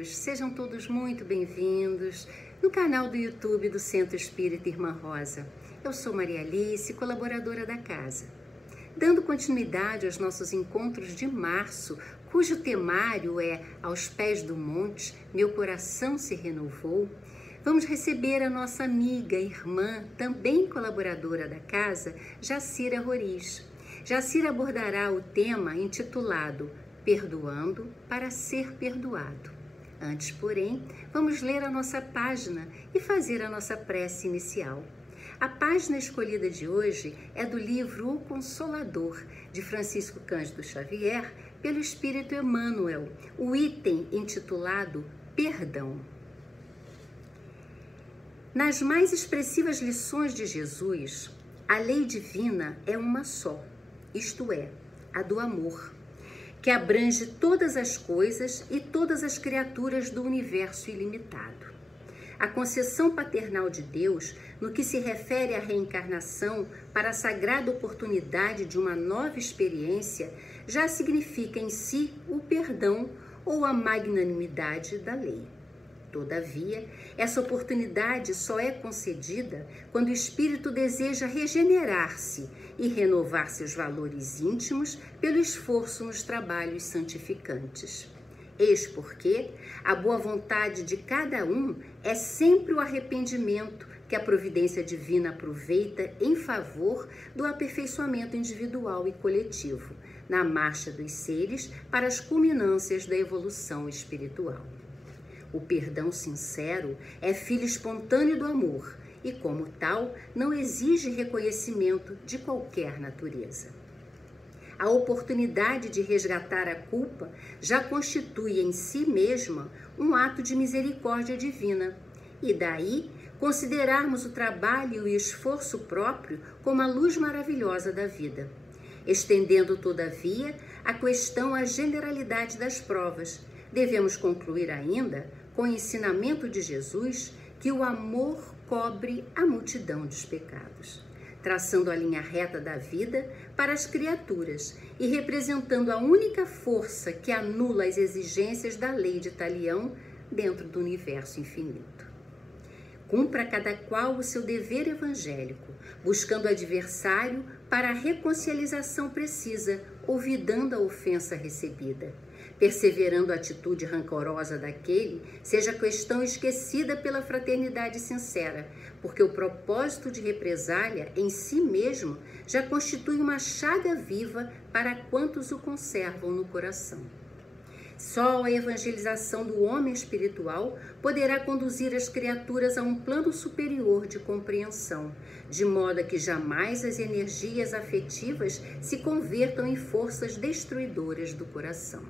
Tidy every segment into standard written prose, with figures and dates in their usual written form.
amigos, sejam todos muito bem-vindos no canal do YouTube do Centro Espírita Irmã Rosa. Eu sou Maria Alice, colaboradora da casa. Dando continuidade aos nossos encontros de março, cujo temário é Aos Pés do Monte, Meu Coração se Renovou, vamos receber a nossa amiga, irmã, também colaboradora da casa, Jacira Roriz. Jacira abordará o tema intitulado Perdoando para ser perdoado. Antes, porém, vamos ler a nossa página e fazer a nossa prece inicial. A página escolhida de hoje é do livro O Consolador, de Francisco Cândido Xavier, pelo Espírito Emmanuel, o item intitulado Perdão. Nas mais expressivas lições de Jesus, a lei divina é uma só, isto é, a do amor, que abrange todas as coisas e todas as criaturas do universo ilimitado. A concessão paternal de Deus, no que se refere à reencarnação para a sagrada oportunidade de uma nova experiência, já significa em si o perdão ou a magnanimidade da lei. Todavia, essa oportunidade só é concedida quando o espírito deseja regenerar-se e renovar seus valores íntimos pelo esforço nos trabalhos santificantes. Eis porque a boa vontade de cada um é sempre o arrependimento que a providência divina aproveita em favor do aperfeiçoamento individual e coletivo, na marcha dos seres para as culminâncias da evolução espiritual. O perdão sincero é filho espontâneo do amor e, como tal, não exige reconhecimento de qualquer natureza. A oportunidade de resgatar a culpa já constitui em si mesma um ato de misericórdia divina, e daí considerarmos o trabalho e o esforço próprio como a luz maravilhosa da vida, estendendo, todavia, a questão à generalidade das provas. Devemos concluir ainda com o ensinamento de Jesus que o amor cobre a multidão dos pecados, traçando a linha reta da vida para as criaturas e representando a única força que anula as exigências da lei de Talião dentro do universo infinito. Cumpra cada qual o seu dever evangélico, buscando o adversário para a reconciliação precisa, olvidando a ofensa recebida. Perseverando a atitude rancorosa daquele, seja a questão esquecida pela fraternidade sincera, porque o propósito de represália em si mesmo já constitui uma chaga viva para quantos o conservam no coração. Só a evangelização do homem espiritual poderá conduzir as criaturas a um plano superior de compreensão, de modo que jamais as energias afetivas se convertam em forças destruidoras do coração.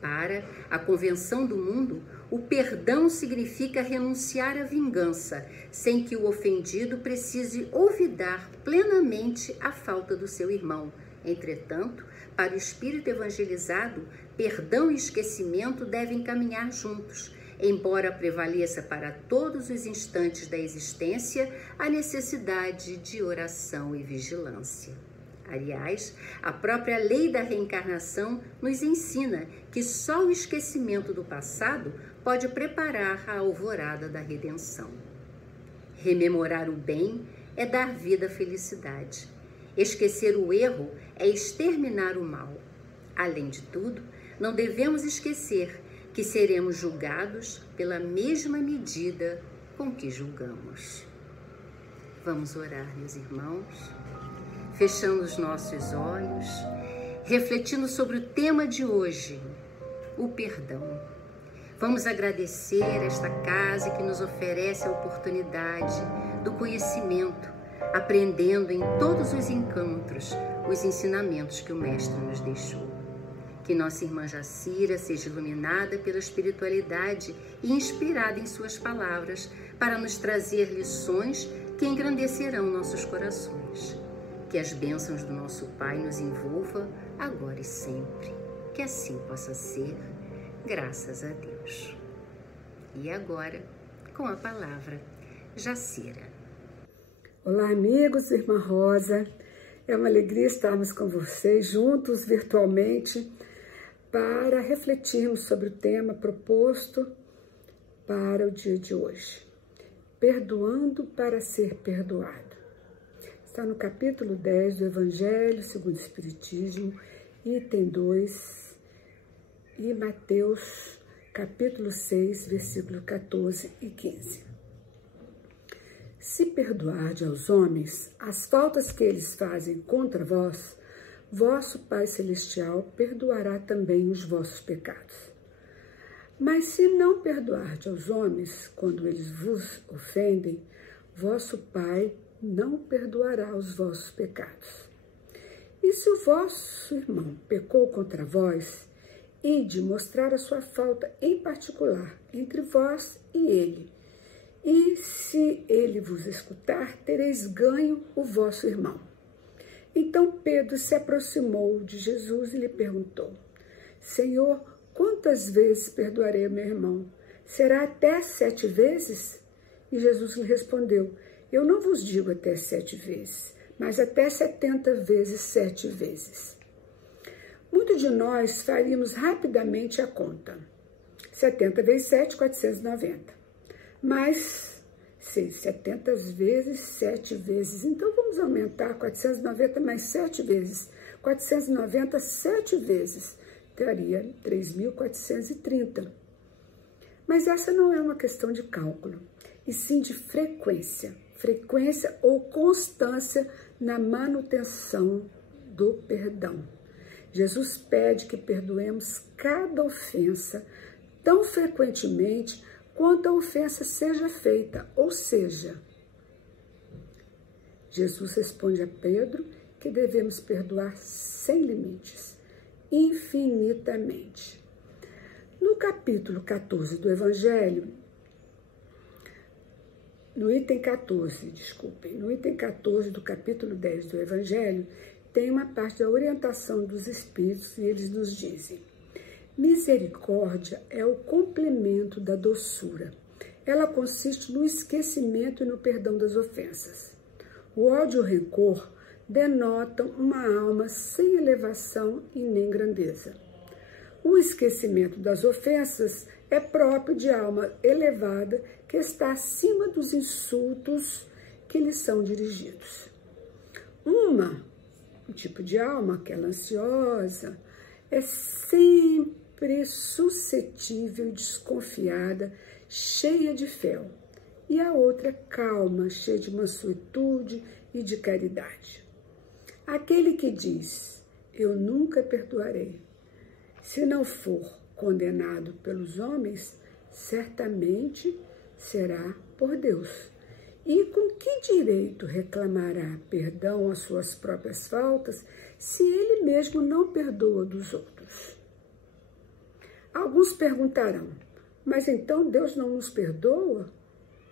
Para a convenção do mundo, o perdão significa renunciar à vingança, sem que o ofendido precise olvidar plenamente a falta do seu irmão. Entretanto, para o espírito evangelizado, perdão e esquecimento devem caminhar juntos, embora prevaleça para todos os instantes da existência a necessidade de oração e vigilância. Aliás, a própria lei da reencarnação nos ensina que só o esquecimento do passado pode preparar a alvorada da redenção. Rememorar o bem é dar vida à felicidade. Esquecer o erro é exterminar o mal. Além de tudo, não devemos esquecer que seremos julgados pela mesma medida com que julgamos. Vamos orar, meus irmãos, fechando os nossos olhos, refletindo sobre o tema de hoje, o perdão. Vamos agradecer esta casa que nos oferece a oportunidade do conhecimento, aprendendo em todos os encontros os ensinamentos que o Mestre nos deixou. Que nossa irmã Jacira seja iluminada pela espiritualidade e inspirada em suas palavras para nos trazer lições que engrandecerão nossos corações. Que as bênçãos do nosso Pai nos envolva agora e sempre. Que assim possa ser, graças a Deus. E agora, com a palavra, Jacira. Olá, amigos, irmã Rosa. É uma alegria estarmos com vocês juntos virtualmente para refletirmos sobre o tema proposto para o dia de hoje. Perdoando para ser perdoado. Está no capítulo 10 do Evangelho segundo o Espiritismo, item 2, e Mateus, capítulo 6, versículo 14 e 15. Se perdoardes aos homens as faltas que eles fazem contra vós, vosso Pai Celestial perdoará também os vossos pecados. Mas se não perdoardes aos homens quando eles vos ofendem, vosso Pai não perdoará os vossos pecados. E se o vosso irmão pecou contra vós, ide mostrar a sua falta em particular entre vós e ele. E se ele vos escutar, tereis ganho o vosso irmão. Então Pedro se aproximou de Jesus e lhe perguntou: Senhor, quantas vezes perdoarei meu irmão? Será até 7 vezes? E Jesus lhe respondeu: Eu não vos digo até 7 vezes, mas até 70 vezes 7 vezes. Muitos de nós faríamos rapidamente a conta. 70 vezes 7, 490. Mas, 70 vezes 7 vezes. Então, vamos aumentar 490 mais 7 vezes. 490, 7 vezes. Daria 3.430. Mas essa não é uma questão de cálculo, e sim de frequência. Frequência ou constância na manutenção do perdão. Jesus pede que perdoemos cada ofensa tão frequentemente quanto a ofensa seja feita, ou seja, Jesus responde a Pedro que devemos perdoar sem limites, infinitamente. No capítulo 14 do Evangelho, no item 14 do capítulo 10 do Evangelho, tem uma parte da orientação dos Espíritos e eles nos dizem: misericórdia é o complemento da doçura. Ela consiste no esquecimento e no perdão das ofensas. O ódio e o rancor denotam uma alma sem elevação e nem grandeza. O esquecimento das ofensas é próprio de alma elevada que está acima dos insultos que lhe são dirigidos. Um tipo de alma, aquela ansiosa, é sempre suscetível, desconfiada, cheia de fel, e a outra calma, cheia de mansuetude e de caridade. Aquele que diz, eu nunca perdoarei, se não for condenado pelos homens, certamente será por Deus. E com que direito reclamará perdão às suas próprias faltas, se ele mesmo não perdoa dos outros? Alguns perguntarão, mas então Deus não nos perdoa?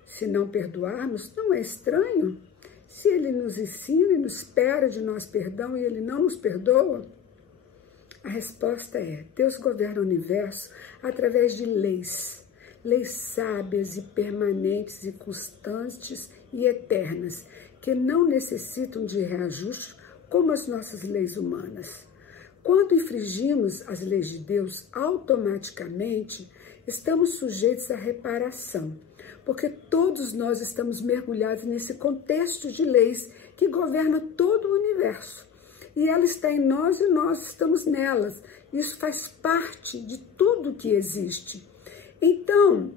Se não perdoarmos, não é estranho? Se ele nos ensina e nos espera de nós perdão e ele não nos perdoa? A resposta é: Deus governa o universo através de leis sábias e permanentes e constantes e eternas, que não necessitam de reajuste como as nossas leis humanas. Quando infringimos as leis de Deus, automaticamente estamos sujeitos à reparação, porque todos nós estamos mergulhados nesse contexto de leis que governa todo o universo. E ela está em nós e nós estamos nelas. Isso faz parte de tudo que existe. Então,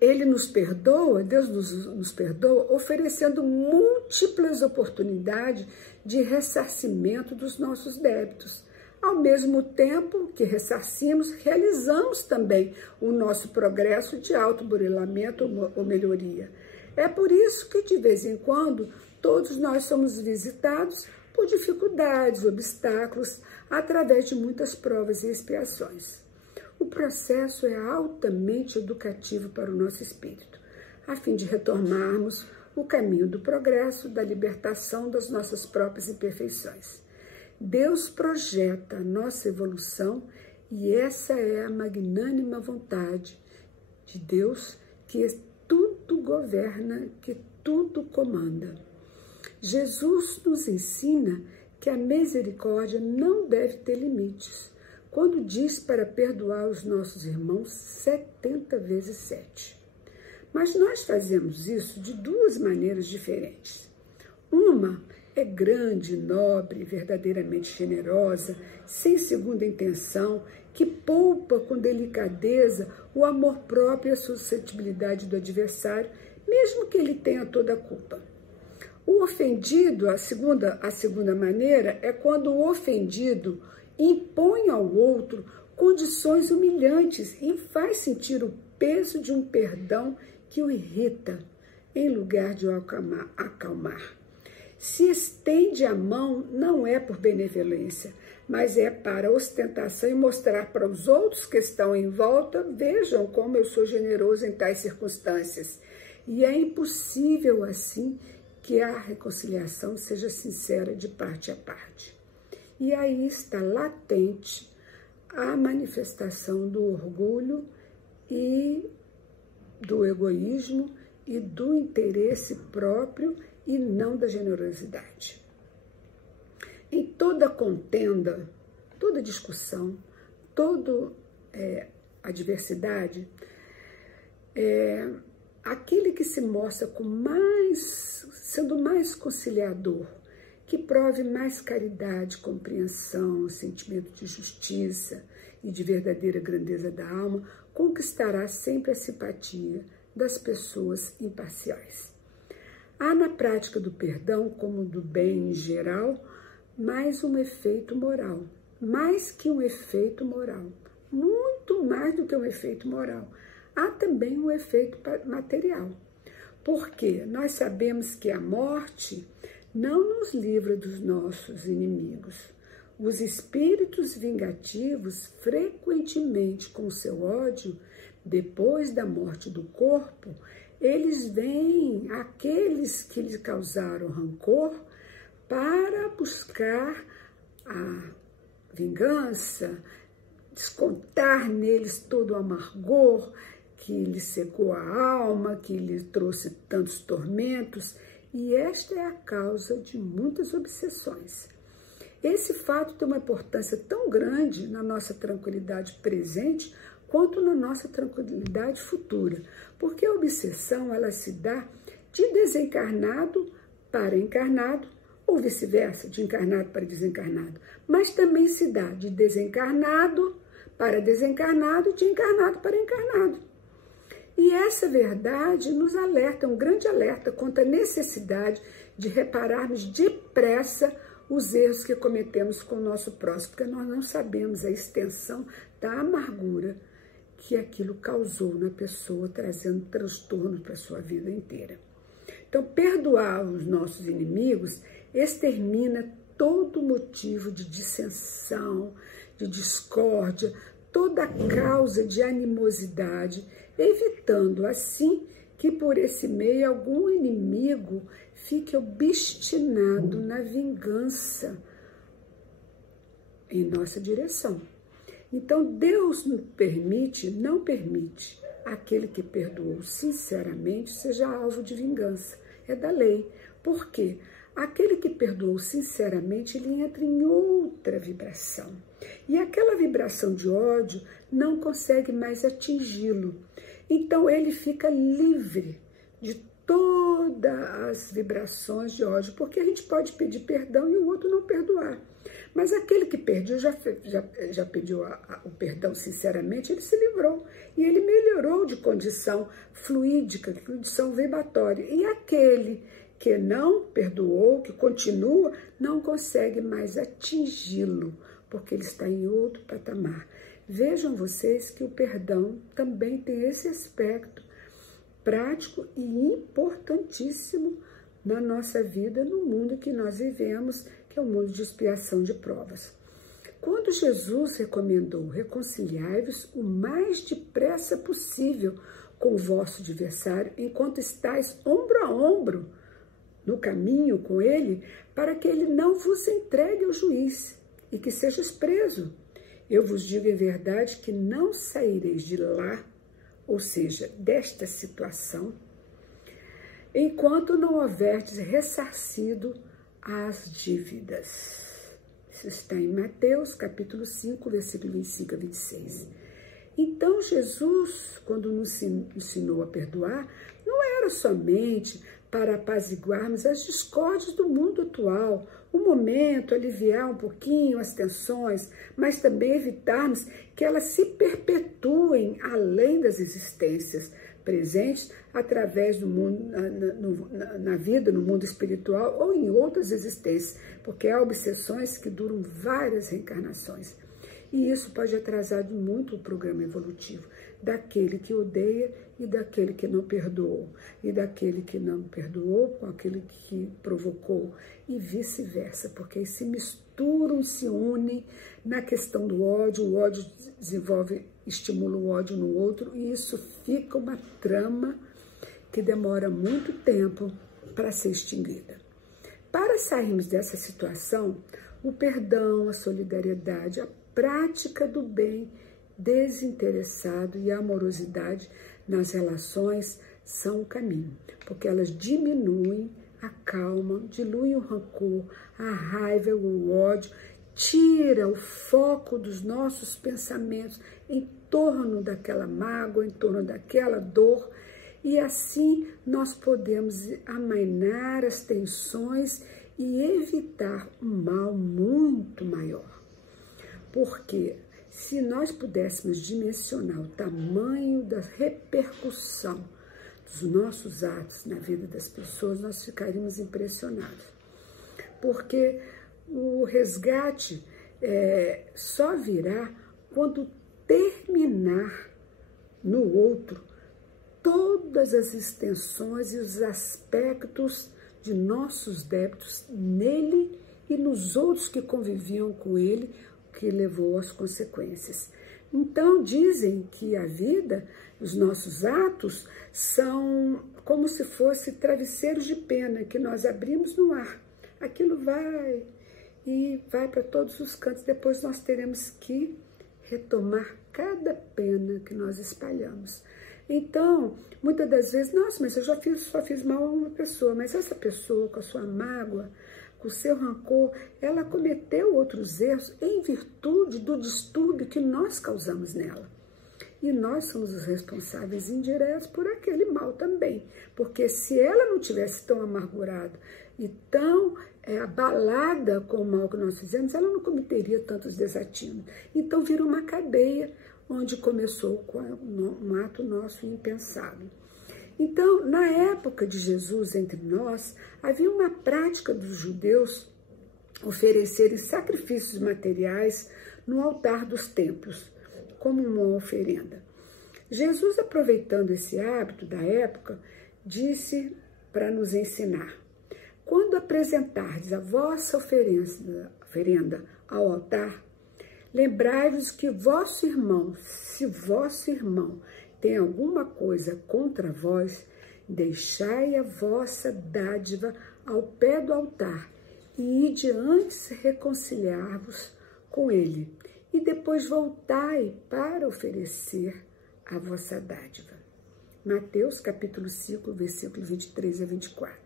ele nos perdoa, Deus nos perdoa, oferecendo múltiplas oportunidades de ressarcimento dos nossos débitos. Ao mesmo tempo que ressarcimos, realizamos também o nosso progresso de autoburilamento ou melhoria. É por isso que, de vez em quando, todos nós somos visitados por dificuldades, obstáculos, através de muitas provas e expiações. O processo é altamente educativo para o nosso espírito, a fim de retomarmos o caminho do progresso, da libertação das nossas próprias imperfeições. Deus projeta a nossa evolução e essa é a magnânima vontade de Deus, que tudo governa, que tudo comanda. Jesus nos ensina que a misericórdia não deve ter limites. quando diz para perdoar os nossos irmãos 70 vezes 7. Mas nós fazemos isso de duas maneiras diferentes. Uma é grande, nobre, verdadeiramente generosa, sem segunda intenção, que poupa com delicadeza o amor próprio e a suscetibilidade do adversário, mesmo que ele tenha toda a culpa. O ofendido, a segunda maneira, é quando o ofendido impõe ao outro condições humilhantes e faz sentir o peso de um perdão que o irrita, em lugar de o acalmar. Se estende a mão, não é por benevolência, mas é para ostentação e mostrar para os outros que estão em volta, vejam como eu sou generoso em tais circunstâncias. E é impossível, assim, que a reconciliação seja sincera de parte a parte. E aí está latente a manifestação do orgulho e do egoísmo e do interesse próprio e não da generosidade. Em toda contenda, toda discussão, toda adversidade, aquele que se mostra sendo mais conciliador, que prove mais caridade, compreensão, sentimento de justiça e de verdadeira grandeza da alma, conquistará sempre a simpatia das pessoas imparciais. Há na prática do perdão, como do bem em geral, mais um efeito moral, mais que um efeito moral, muito mais do que um efeito moral. Há também um efeito material, porque nós sabemos que a morte não nos livra dos nossos inimigos. Os espíritos vingativos, frequentemente com seu ódio, depois da morte do corpo, eles veem aqueles que lhes causaram rancor para buscar a vingança, descontar neles todo o amargor que lhe cegou a alma, que lhe trouxe tantos tormentos, e esta é a causa de muitas obsessões. Esse fato tem uma importância tão grande na nossa tranquilidade presente quanto na nossa tranquilidade futura, porque a obsessão ela se dá de desencarnado para encarnado, ou vice-versa, de encarnado para desencarnado, mas também se dá de desencarnado para desencarnado e de encarnado para encarnado. E essa verdade nos alerta, um grande alerta quanto à necessidade de repararmos depressa os erros que cometemos com o nosso próximo, porque nós não sabemos a extensão da amargura que aquilo causou na pessoa, trazendo transtorno para a sua vida inteira. Então, perdoar os nossos inimigos extermina todo motivo de dissensão, de discórdia, toda causa de animosidade, evitando assim que por esse meio algum inimigo fique obstinado na vingança em nossa direção. Então Deus não permite aquele que perdoou sinceramente seja alvo de vingança. É da lei. Por quê? Aquele que perdoou sinceramente, ele entra em outra vibração. E aquela vibração de ódio não consegue mais atingi-lo. Então ele fica livre de todas as vibrações de ódio, porque a gente pode pedir perdão e o outro não perdoar. Mas aquele que perdeu, já pediu o perdão sinceramente, ele se livrou. E ele melhorou de condição fluídica, de condição vibratória. E aquele que não perdoou, que continua, não consegue mais atingi-lo, porque ele está em outro patamar. Vejam vocês que o perdão também tem esse aspecto prático e importantíssimo na nossa vida, no mundo que nós vivemos, que é o mundo de expiação de provas. Quando Jesus recomendou reconciliai-vos o mais depressa possível com o vosso adversário, enquanto estáis ombro a ombro no caminho com ele, para que ele não vos entregue ao juiz e que sejais preso. Eu vos digo em verdade que não saireis de lá, ou seja, desta situação, enquanto não houverdes ressarcido as dívidas. Isso está em Mateus, capítulo 5, versículo 25 a 26. Então, Jesus, quando nos ensinou a perdoar, não era somente para apaziguarmos as discórdias do mundo atual, o momento, aliviar um pouquinho as tensões, mas também evitarmos que elas se perpetuem além das existências presentes através do mundo, na vida, no mundo espiritual ou em outras existências, porque há obsessões que duram várias reencarnações. E isso pode atrasar muito o programa evolutivo daquele que odeia e daquele que não perdoou, e daquele que não perdoou com aquele que provocou, e vice-versa, porque eles se misturam, se unem na questão do ódio, o ódio estimula o ódio no outro, e isso fica uma trama que demora muito tempo para ser extinguida. Para sairmos dessa situação, o perdão, a solidariedade, a prática do bem desinteressado e a amorosidade nas relações são o caminho, porque elas diminuem, acalmam, diluem o rancor, a raiva, o ódio, tira o foco dos nossos pensamentos em torno daquela mágoa, em torno daquela dor, e assim nós podemos amainar as tensões e evitar um mal muito maior. Porque se nós pudéssemos dimensionar o tamanho da repercussão dos nossos atos na vida das pessoas, nós ficaríamos impressionados. Porque o resgate só virá quando terminar no outro todas as extensões e os aspectos de nossos débitos nele e nos outros que conviviam com ele, que levou às consequências. Então, dizem que a vida, os nossos atos, são como se fossem travesseiros de pena que nós abrimos no ar. Aquilo vai e vai para todos os cantos. Depois nós teremos que retomar cada pena que nós espalhamos. Então, muitas das vezes, nossa, mas eu só fiz mal a uma pessoa, mas essa pessoa com a sua mágoa, com o seu rancor, ela cometeu outros erros em virtude do distúrbio que nós causamos nela. E nós somos os responsáveis indiretos por aquele mal também. Porque se ela não tivesse tão amargurada e tão abalada com o mal que nós fizemos, ela não cometeria tantos desatinos. Então vira uma cadeia onde começou com um ato nosso impensado. Então, na época de Jesus entre nós, havia uma prática dos judeus oferecerem sacrifícios materiais no altar dos templos, como uma oferenda. Jesus, aproveitando esse hábito da época, disse para nos ensinar: quando apresentardes a vossa oferenda ao altar, lembrai-vos que vosso irmão, se vosso irmão tem alguma coisa contra vós, deixai a vossa dádiva ao pé do altar e ide antes reconciliar-vos com ele, e depois voltai para oferecer a vossa dádiva. Mateus capítulo 5, versículo 23 a 24.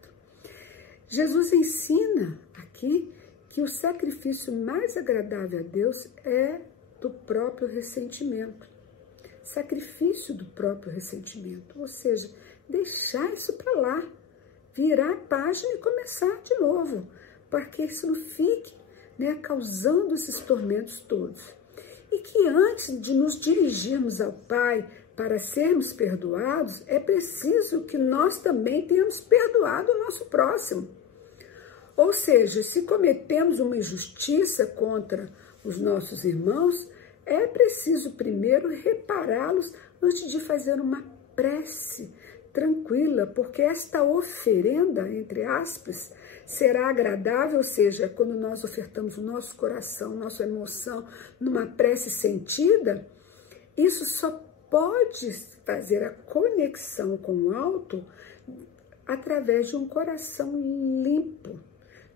Jesus ensina aqui que o sacrifício mais agradável a Deus é do próprio ressentimento. Sacrifício do próprio ressentimento, ou seja, deixar isso para lá, virar a página e começar de novo, para que isso não fique causando esses tormentos todos. E que antes de nos dirigirmos ao Pai para sermos perdoados, é preciso que nós também tenhamos perdoado o nosso próximo. Ou seja, se cometemos uma injustiça contra os nossos irmãos, é preciso primeiro repará-los antes de fazer uma prece tranquila, porque esta oferenda, entre aspas, será agradável, ou seja, quando nós ofertamos o nosso coração, nossa emoção, numa prece sentida, isso só pode fazer a conexão com o alto através de um coração limpo,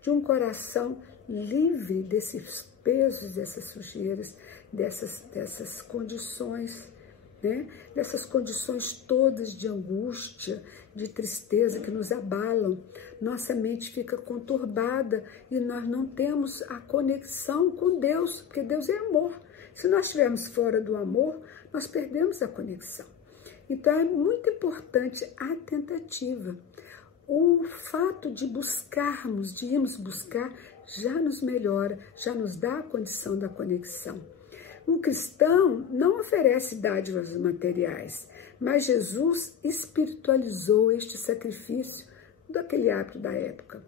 de um coração livre desses pesos, dessas sujeiras, dessas condições né? Dessas condições todas de angústia, de tristeza que nos abalam. Nossa mente fica conturbada e nós não temos a conexão com Deus, porque Deus é amor. Se nós estivermos fora do amor, nós perdemos a conexão. Então é muito importante a tentativa. O fato de buscarmos, de irmos buscar, já nos melhora, já nos dá a condição da conexão. Um cristão não oferece dádivas materiais, mas Jesus espiritualizou este sacrifício daquele hábito da época,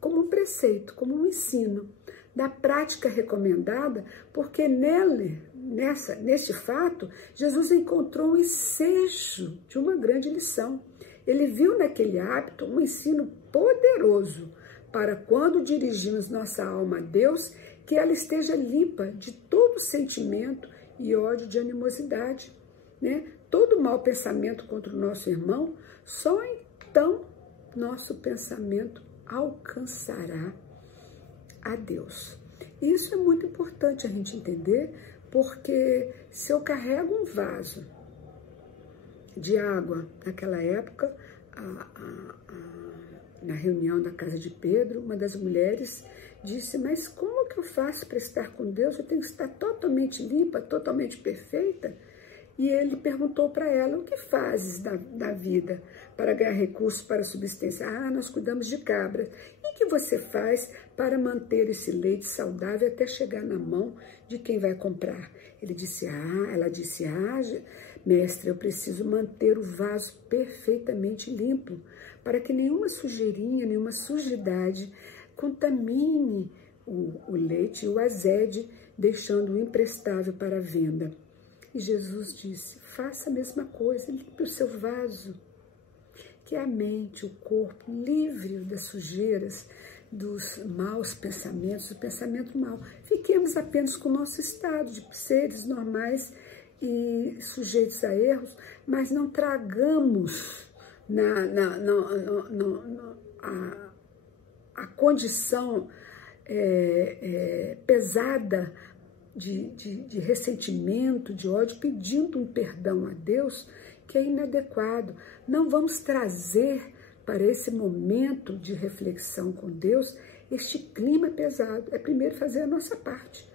como um preceito, como um ensino, da prática recomendada, porque neste fato, Jesus encontrou o ensejo de uma grande lição. Ele viu naquele hábito um ensino poderoso para quando dirigimos nossa alma a Deus, que ela esteja limpa de todo sentimento e ódio de animosidade, né? Todo mau pensamento contra o nosso irmão, só então nosso pensamento alcançará a Deus. Isso é muito importante a gente entender, porque se eu carrego um vaso de água, naquela época, na reunião da casa de Pedro, uma das mulheres disse, mas como que eu faço para estar com Deus? Eu tenho que estar totalmente limpa, totalmente perfeita? E ele perguntou para ela, o que fazes da vida para ganhar recursos para a subsistência? Ah, nós cuidamos de cabras. E o que você faz para manter esse leite saudável até chegar na mão de quem vai comprar? Ela disse, mestre, eu preciso manter o vaso perfeitamente limpo, para que nenhuma sujeirinha, nenhuma sujidade contamine o leite e o azede, deixando-o imprestável para a venda. E Jesus disse, faça a mesma coisa, limpe o seu vaso, que é a mente, o corpo, livre das sujeiras, dos maus pensamentos, do pensamento mau. Fiquemos apenas com o nosso estado de seres normais e sujeitos a erros, mas não tragamos a condição pesada de ressentimento, de ódio, pedindo um perdão a Deus que é inadequado. Não vamos trazer para esse momento de reflexão com Deus este clima pesado. É primeiro fazer a nossa parte.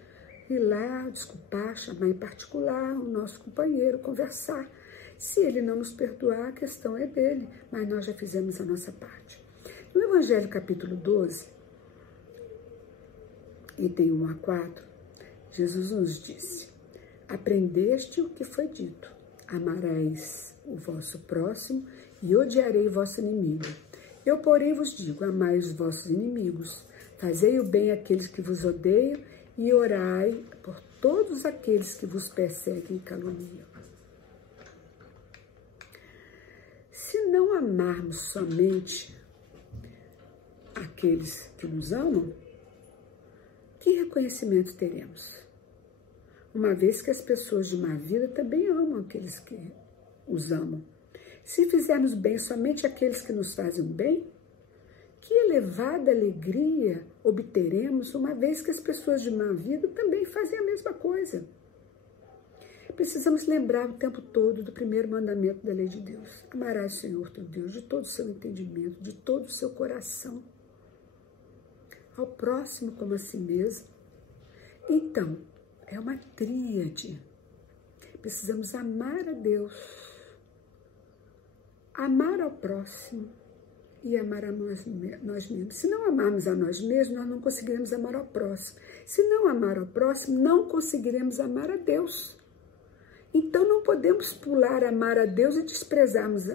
Ir lá, desculpar, chamar em particular o nosso companheiro, conversar. Se ele não nos perdoar, a questão é dele, mas nós já fizemos a nossa parte. No Evangelho capítulo 12, item 1 a 4, Jesus nos disse, aprendeste o que foi dito, amareis o vosso próximo e odiarei o vosso inimigo. Eu, porém, vos digo, amai os vossos inimigos, fazei o bem àqueles que vos odeiam e orai por todos aqueles que vos perseguem e caluniam. Se não amarmos somente aqueles que nos amam, que reconhecimento teremos? Uma vez que as pessoas de má vida também amam aqueles que os amam. Se fizermos bem somente àqueles que nos fazem bem, que elevada alegria obteremos, uma vez que as pessoas de má vida também fazem a mesma coisa. Precisamos lembrar o tempo todo do primeiro mandamento da lei de Deus. Amarás o Senhor teu Deus de todo o seu entendimento, de todo o seu coração, ao próximo como a si mesmo. Então, é uma tríade. Precisamos amar a Deus, amar ao próximo e amar a nós mesmos. Se não amarmos a nós mesmos, nós não conseguiremos amar ao próximo. Se não amar ao próximo, não conseguiremos amar a Deus. Então não podemos pular amar a Deus e desprezarmos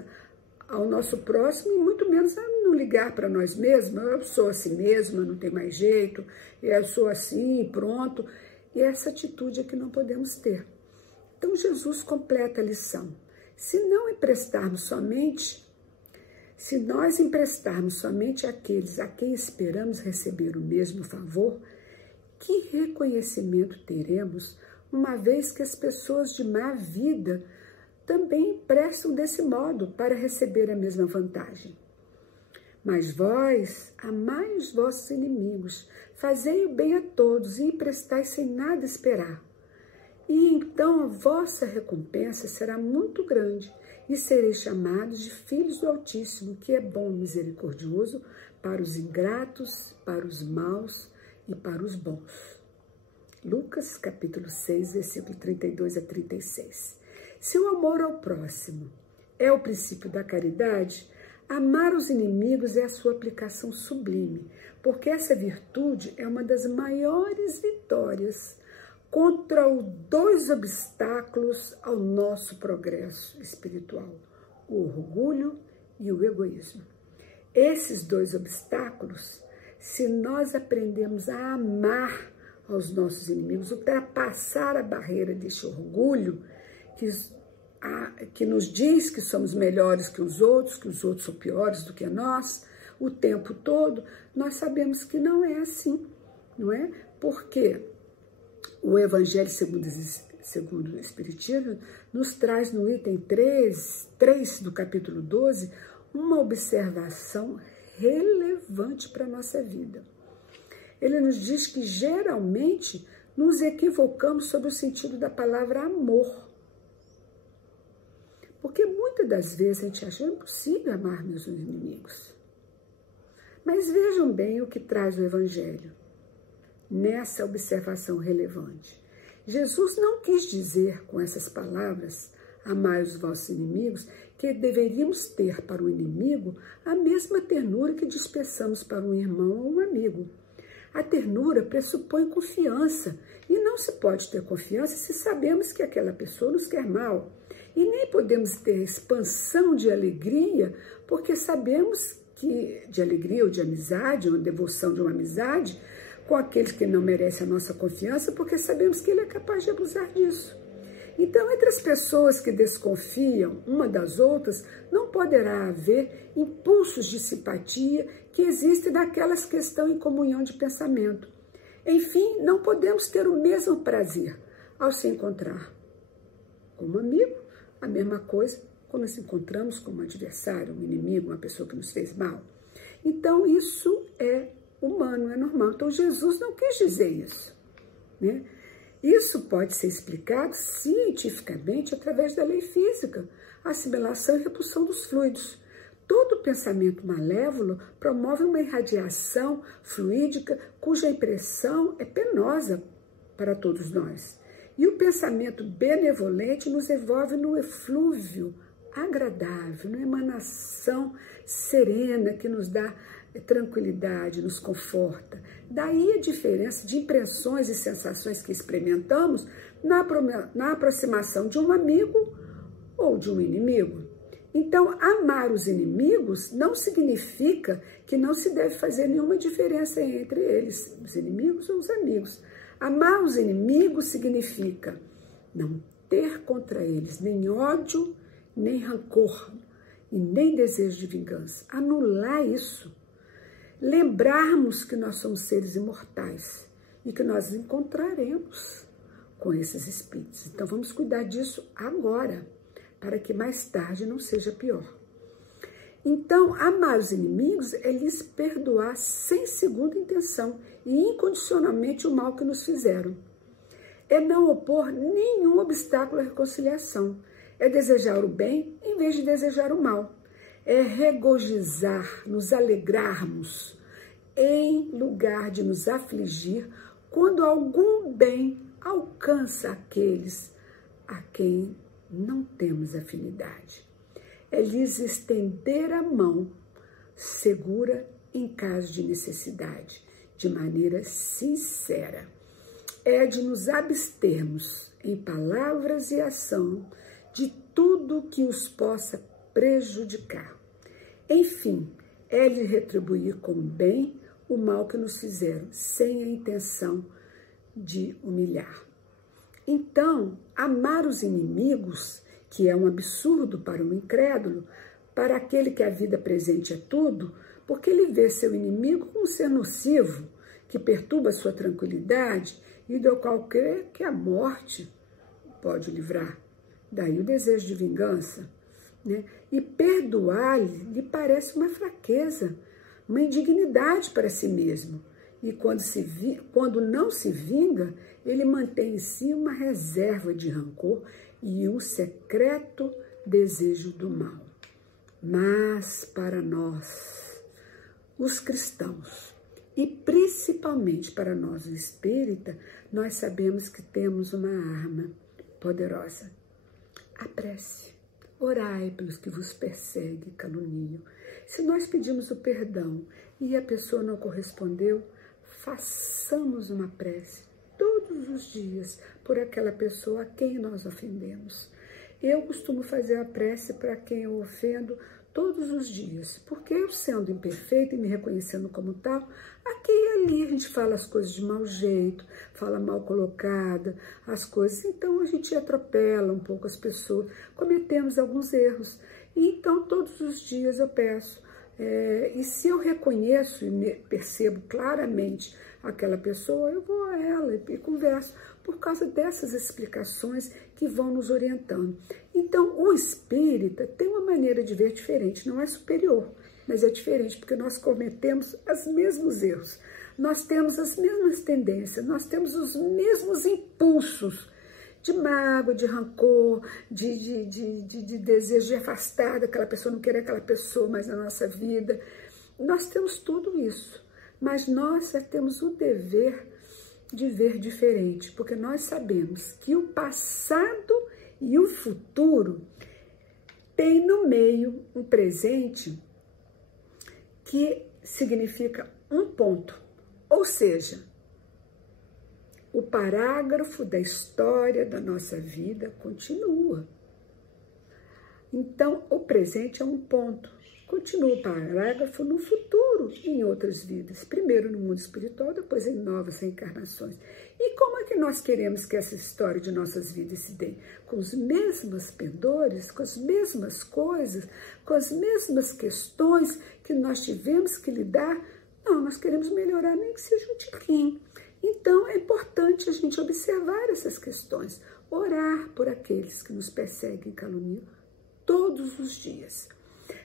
ao nosso próximo e muito menos não ligar para nós mesmos. Eu sou assim mesma, não tem mais jeito, eu sou assim, pronto. E essa atitude é que não podemos ter. Então Jesus completa a lição. Se nós emprestarmos somente àqueles a quem esperamos receber o mesmo favor, que reconhecimento teremos, uma vez que as pessoas de má vida também emprestam desse modo para receber a mesma vantagem? Mas vós, amai os vossos inimigos, fazei o bem a todos e emprestai sem nada esperar. e então a vossa recompensa será muito grande, e sereis chamados de filhos do Altíssimo, que é bom e misericordioso para os ingratos, para os maus e para os bons. Lucas, capítulo 6, versículo 32 a 36. Se o amor ao próximo é o princípio da caridade, amar os inimigos é a sua aplicação sublime, porque essa virtude é uma das maiores vitórias contra os dois obstáculos ao nosso progresso espiritual, o orgulho e o egoísmo. Esses dois obstáculos, se nós aprendemos a amar aos nossos inimigos, ultrapassar a barreira deste orgulho que nos diz que somos melhores que os outros são piores do que nós, o tempo todo, nós sabemos que não é assim, não é? Porque o Evangelho segundo o Espiritismo nos traz no item 3 do capítulo 12 uma observação relevante para a nossa vida. Ele nos diz que geralmente nos equivocamos sobre o sentido da palavra amor. Porque muitas das vezes a gente acha impossível amar meus inimigos. Mas vejam bem o que traz o Evangelho nessa observação relevante. Jesus não quis dizer com essas palavras, amai os vossos inimigos, que deveríamos ter para o inimigo a mesma ternura que dispensamos para um irmão ou um amigo. A ternura pressupõe confiança, e não se pode ter confiança se sabemos que aquela pessoa nos quer mal. E nem podemos ter expansão de alegria, porque sabemos que de alegria ou de amizade, ou devoção de uma amizade, com aqueles que não merecem a nossa confiança, porque sabemos que ele é capaz de abusar disso. Então, entre as pessoas que desconfiam uma das outras, não poderá haver impulsos de simpatia que existem naquelas que estão em comunhão de pensamento. Enfim, não podemos ter o mesmo prazer ao se encontrar como amigo, a mesma coisa quando nos encontramos como adversário, um inimigo, uma pessoa que nos fez mal. Então, isso é humano, é normal. Então, Jesus não quis dizer isso, né? Isso pode ser explicado cientificamente através da lei física, a assimilação e repulsão dos fluidos. Todo pensamento malévolo promove uma irradiação fluídica cuja impressão é penosa para todos nós. E o pensamento benevolente nos envolve no eflúvio agradável, numa emanação serena que nos dá tranquilidade, nos conforta. Daí a diferença de impressões e sensações que experimentamos na aproximação de um amigo ou de um inimigo. Então, amar os inimigos não significa que não se deve fazer nenhuma diferença entre eles, os inimigos ou os amigos. Amar os inimigos significa não ter contra eles nem ódio, nem rancor e nem desejo de vingança. Anular isso. Lembrarmos que nós somos seres imortais e que nós encontraremos com esses espíritos. Então, vamos cuidar disso agora, para que mais tarde não seja pior. Então, amar os inimigos é lhes perdoar sem segunda intenção e incondicionalmente o mal que nos fizeram. É não opor nenhum obstáculo à reconciliação. É desejar o bem em vez de desejar o mal. É regozijar, nos alegrarmos, em lugar de nos afligir, quando algum bem alcança aqueles a quem não temos afinidade. É lhes estender a mão segura em caso de necessidade, de maneira sincera. É de nos abstermos, em palavras e ação, de tudo que os possa prejudicar. Enfim, é lhe retribuir com bem o mal que nos fizeram, sem a intenção de humilhar. Então, amar os inimigos, que é um absurdo para um incrédulo, para aquele que a vida presente é tudo, porque ele vê seu inimigo como ser nocivo, que perturba sua tranquilidade e do qual crê que a morte pode livrar. Daí o desejo de vingança, né? E perdoar-lhe parece uma fraqueza, uma indignidade para si mesmo. E quando não se vinga, ele mantém em si uma reserva de rancor e um secreto desejo do mal. Mas para nós, os cristãos, e principalmente para nós, o espírita, nós sabemos que temos uma arma poderosa. A prece. Orai pelos que vos perseguem e caluniam. Se nós pedimos o perdão e a pessoa não correspondeu, façamos uma prece todos os dias por aquela pessoa a quem nós ofendemos. Eu costumo fazer a prece para quem eu ofendo todos os dias, porque eu, sendo imperfeita e me reconhecendo como tal, aqui e ali a gente fala as coisas de mau jeito, fala mal colocada, as coisas, então a gente atropela um pouco as pessoas, cometemos alguns erros. E então todos os dias eu peço, e se eu reconheço e percebo claramente aquela pessoa, eu vou a ela e converso, por causa dessas explicações que vão nos orientando. Então, o espírita tem uma maneira de ver diferente, não é superior, mas é diferente, porque nós cometemos os mesmos erros, nós temos as mesmas tendências, nós temos os mesmos impulsos de mágoa, de rancor, de desejo de afastar daquela pessoa, não querer aquela pessoa mais na nossa vida. Nós temos tudo isso, mas nós temos o dever de ver diferente, porque nós sabemos que o passado e o futuro tem no meio um presente que significa um ponto, ou seja, o parágrafo da história da nossa vida continua. Então, o presente é um ponto. Continua o parágrafo no futuro, em outras vidas. Primeiro no mundo espiritual, depois em novas reencarnações. E como é que nós queremos que essa história de nossas vidas se dê? Com os mesmos pendores, com as mesmas coisas, com as mesmas questões que nós tivemos que lidar? Não, nós queremos melhorar, nem que seja um tiquinho. Então, é importante a gente observar essas questões, orar por aqueles que nos perseguem e caluniam todos os dias.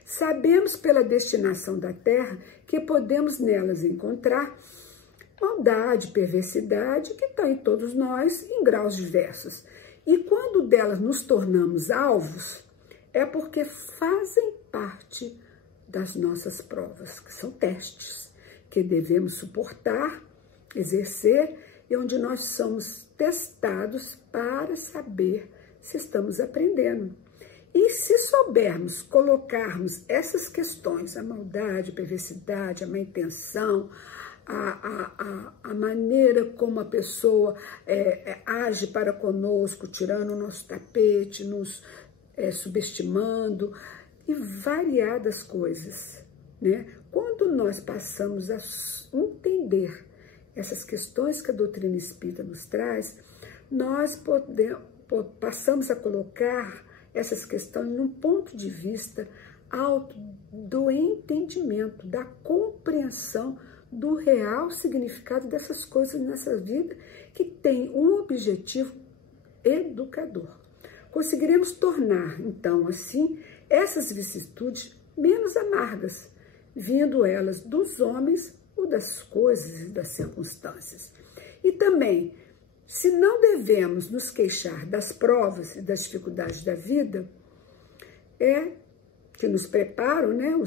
Sabemos pela destinação da terra que podemos nelas encontrar maldade, perversidade, que está em todos nós em graus diversos. E quando delas nos tornamos alvos, é porque fazem parte das nossas provas, que são testes, que devemos suportar, exercer, e onde nós somos testados para saber se estamos aprendendo. E se soubermos colocarmos essas questões, a maldade, a perversidade, a má intenção, a maneira como a pessoa age para conosco, tirando o nosso tapete, nos subestimando, e variadas coisas, né? Quando nós passamos a entender essas questões que a doutrina espírita nos traz, nós passamos a colocar essas questões num ponto de vista alto do entendimento, da compreensão do real significado dessas coisas nessa vida, que tem um objetivo educador. Conseguiremos tornar, então, assim, essas vicissitudes menos amargas, vindo elas dos homens ou das coisas e das circunstâncias. E também, se não devemos nos queixar das provas e das dificuldades da vida, que nos preparam, né, o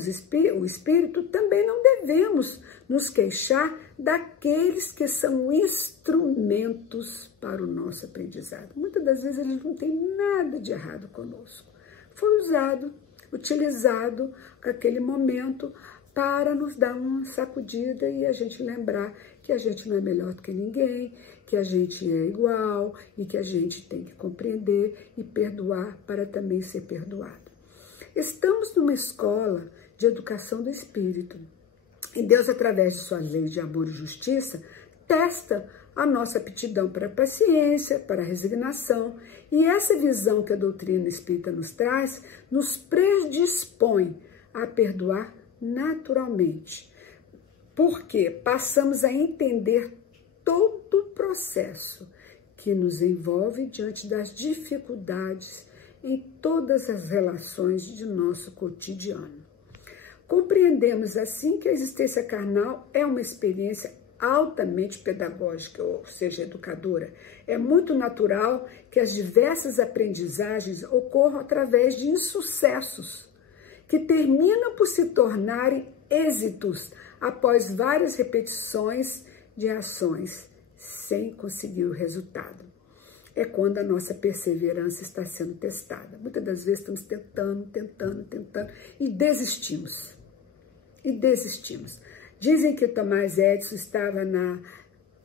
espírito, também não devemos nos queixar daqueles que são instrumentos para o nosso aprendizado. Muitas das vezes eles não têm nada de errado conosco. Foi utilizado aquele momento para nos dar uma sacudida e a gente lembrar que a gente não é melhor do que ninguém, que a gente é igual e que a gente tem que compreender e perdoar para também ser perdoado. Estamos numa escola de educação do espírito e Deus, através de suas leis de amor e justiça, testa a nossa aptidão para a paciência, para a resignação, e essa visão que a doutrina espírita nos traz nos predispõe a perdoar naturalmente, porque passamos a entender todo o processo que nos envolve diante das dificuldades em todas as relações de nosso cotidiano. Compreendemos assim que a existência carnal é uma experiência altamente pedagógica, ou seja, educadora. É muito natural que as diversas aprendizagens ocorram através de insucessos, que terminam por se tornarem êxitos após várias repetições de ações sem conseguir o resultado. É quando a nossa perseverança está sendo testada. Muitas das vezes estamos tentando e desistimos. Dizem que Thomas Edison estava na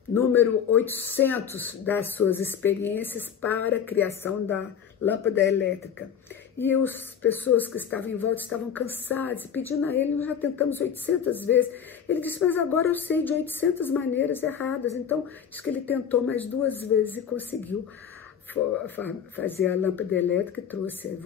número 800 das suas experiências para a criação da lâmpada elétrica. E as pessoas que estavam em volta estavam cansadas e pedindo a ele: nós já tentamos 800 vezes. Ele disse: mas agora eu sei de 800 maneiras erradas. Então, diz que ele tentou mais 2 vezes e conseguiu fazer a lâmpada elétrica e trouxe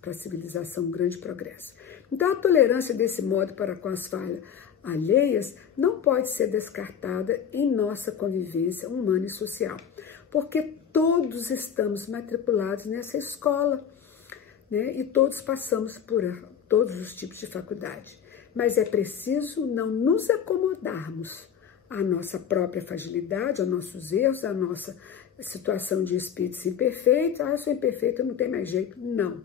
para a civilização um grande progresso. Então, a tolerância desse modo para com as falhas alheias não pode ser descartada em nossa convivência humana e social, porque todos estamos matriculados nessa escola, né? E todos passamos por todos os tipos de faculdade. Mas é preciso não nos acomodarmos à nossa própria fragilidade, aos nossos erros, à nossa situação de espíritos imperfeitos. Eu sou imperfeito, não tem mais jeito. Não.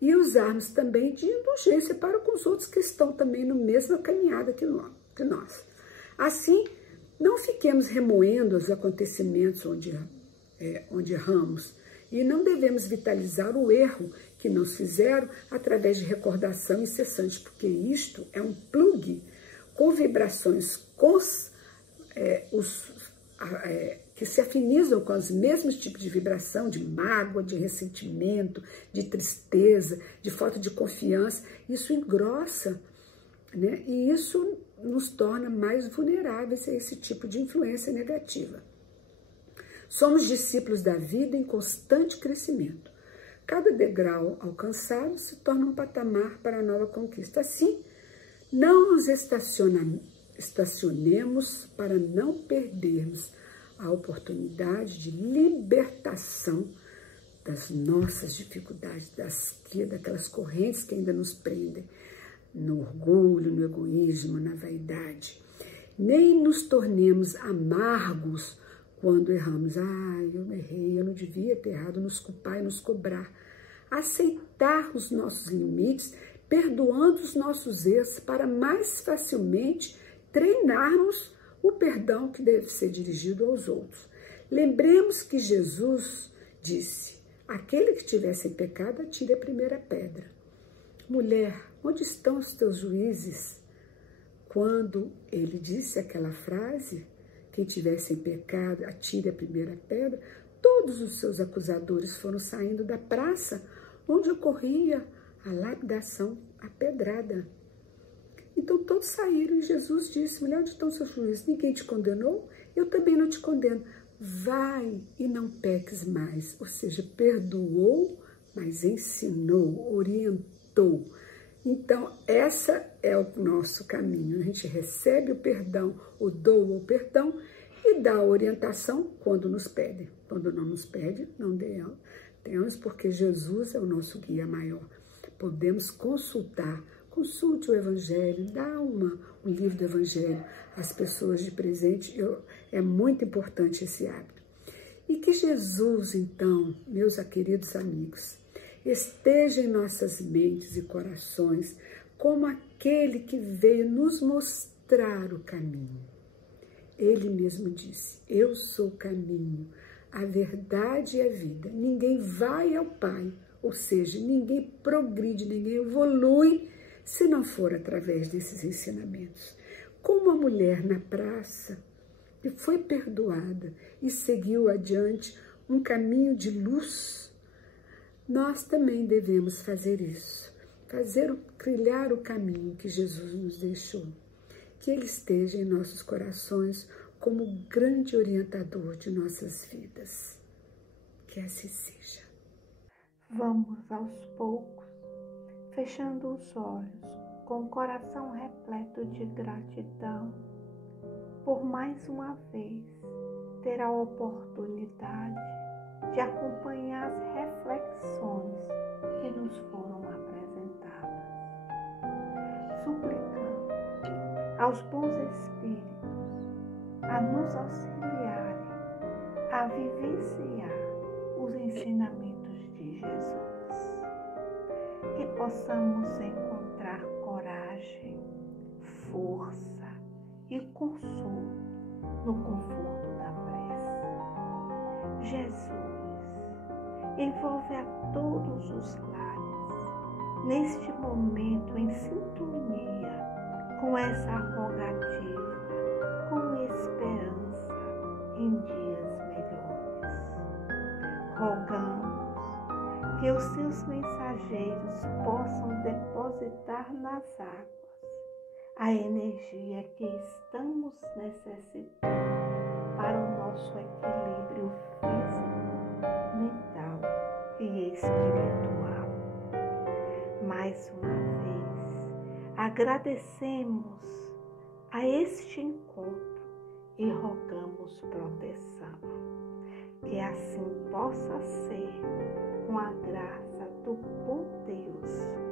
E usarmos também de indulgência para com os outros que estão também na mesma caminhada que nós. Assim, não fiquemos remoendo os acontecimentos onde erramos, e não devemos vitalizar o erro que nos fizeram através de recordação incessante, porque isto é um plugue com vibrações que se afinizam com os mesmos tipos de vibração, de mágoa, de ressentimento, de tristeza, de falta de confiança. Isso engrossa, né? E isso nos torna mais vulneráveis a esse tipo de influência negativa. Somos discípulos da vida em constante crescimento. Cada degrau alcançado se torna um patamar para a nova conquista. Assim, não nos estacionemos para não perdermos a oportunidade de libertação das nossas dificuldades, daquelas correntes que ainda nos prendem, no orgulho, no egoísmo, na vaidade. Nem nos tornemos amargos quando erramos. Eu errei, eu não devia ter errado, nos culpar e nos cobrar. Aceitar os nossos limites, perdoando os nossos erros, para mais facilmente treinarmos o perdão que deve ser dirigido aos outros. Lembremos que Jesus disse: aquele que tiver sem pecado, atire a primeira pedra. Mulher, onde estão os teus juízes? Quando ele disse aquela frase, quem tiver sem pecado, atire a primeira pedra, todos os seus acusadores foram saindo da praça onde ocorria a lapidação, a pedrada. Então todos saíram e Jesus disse: mulher, onde estão os seus juízes? Ninguém te condenou? Eu também não te condeno. Vai e não peques mais. Ou seja, perdoou, mas ensinou, orientou. Então, essa é o nosso caminho. A gente recebe o perdão, ou doa o perdão, e dá a orientação quando nos pede. Quando não nos pede, não demos, porque Jesus é o nosso guia maior. Podemos consultar. Consulte o Evangelho, dá um livro do Evangelho às pessoas de presente. É muito importante esse hábito. E que Jesus, então, meus queridos amigos, esteja em nossas mentes e corações como aquele que veio nos mostrar o caminho. Ele mesmo disse: eu sou o caminho, a verdade e a vida. Ninguém vai ao Pai, ou seja, ninguém progride, ninguém evolui se não for através desses ensinamentos. Como a mulher na praça que foi perdoada e seguiu adiante um caminho de luz, nós também devemos fazer isso, trilhar o caminho que Jesus nos deixou. Que Ele esteja em nossos corações como grande orientador de nossas vidas. Que assim seja. Vamos aos poucos, fechando os olhos, com o coração repleto de gratidão, por mais uma vez ter a oportunidade de acompanhar as reflexões que nos foram apresentadas, suplicando aos bons espíritos a nos auxiliarem a vivenciar os ensinamentos de Jesus. Que possamos encontrar coragem, força e consolo no conforto da prece. Jesus envolve a todos os lares neste momento em sintonia com essa rogativa, com esperança em dias melhores. Rogamos que os seus mensageiros possam depositar nas águas a energia que estamos necessitando para o nosso equilíbrio físico, mental e espiritual. Mais uma vez, agradecemos a este encontro e rogamos proteção. Que assim possa ser, com a graça do bom Deus